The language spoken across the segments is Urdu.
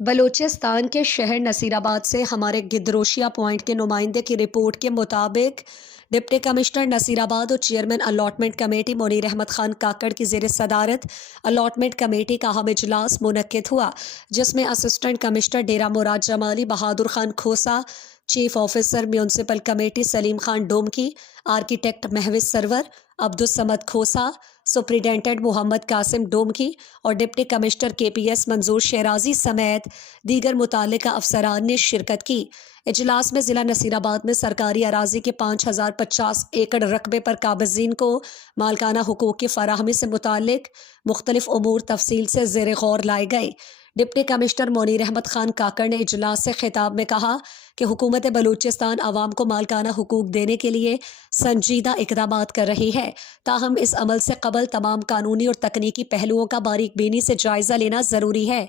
بلوچستان کے شہر نصیرآباد سے ہمارے گدروشیا پوائنٹ کے نمائندے کی رپورٹ کے مطابق ڈپٹی کمشنر نصیرآباد اور chairman allotment committee Munir Ahmed Khan Kakar کی زیر صدارت الاٹمنٹ کمیٹی کا اہم اجلاس منعقد ہوا، جس میں assistant commissioner Dera Murad Jamali Bahadur Khan Khosa, chief officer municipal committee Saleem Khan Domki, architect Mahoz Sarwar, Abdussamad Khosa, superintendent Muhammad Qasim Domki اور ڈپٹی کمشنر کے پی ایس منظور شیرازی سمیت دیگر متعلقہ افسران نے شرکت کی۔ اجلاس میں ضلع نصیرآباد میں سرکاری اراضی کے 5050 ایکڑ رقبے پر قابضین کو مالکانہ حقوق کی فراہمی سے متعلق مختلف امور تفصیل سے زیر غور لائے گئے۔ ڈپٹی کمشنر منیر احمد خان کاکڑ نے اجلاس سے خطاب میں کہا کہ حکومت بلوچستان عوام کو مالکانہ حقوق دینے کے لیے سنجیدہ اقدامات کر رہی ہے، تاہم اس عمل سے قبل تمام قانونی اور تکنیکی پہلوؤں کا باریک بینی سے جائزہ لینا ضروری ہے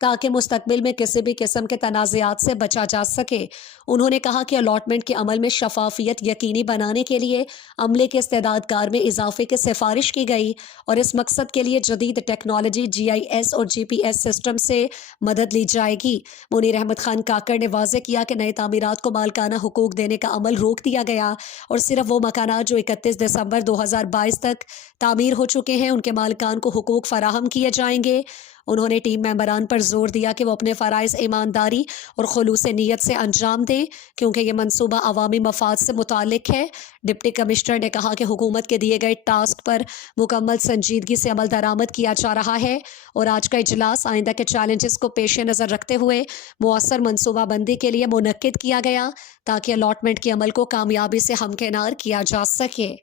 تاکہ مستقبل میں کسی بھی قسم کے تنازعات سے بچا جا سکے۔ انہوں نے کہا کہ الاٹمنٹ کے عمل میں شفافیت یقینی بنانے کے لیے عملے کے استعداد کار میں اضافے کی سفارش کی گئی اور اس مقصد کے لیے جدید ٹیکنالوجی GIS اور GPS سسٹم سے مدد لی جائے گی۔ منیر احمد خان کاکڑ نے واضح کیا کہ نئے تعمیرات کو مالکانہ حقوق دینے کا عمل روک دیا گیا اور صرف وہ مکانات جو 31 دسمبر 2022 تک تعمیر ہو چکے ہیں ان کے مالکان کو حقوق فراہم کیے جائیں گے۔ انہوں نے ٹیم ممبران پر زور دیا کہ وہ اپنے فرائض ایمانداری اور خلوص نیت سے انجام دیں کیونکہ یہ منصوبہ عوامی مفاد سے متعلق ہے۔ ڈپٹی کمشنر نے کہا کہ حکومت کے دیے گئے ٹاسک پر مکمل سنجیدگی سے عمل درآمد کیا جا رہا ہے اور آج کا اجلاس آئندہ کے چیلنجز کو پیش نظر رکھتے ہوئے مؤثر منصوبہ بندی کے لیے منعقد کیا گیا تاکہ الاٹمنٹ کے عمل کو کامیابی سے ہمکنار کیا جا سکے۔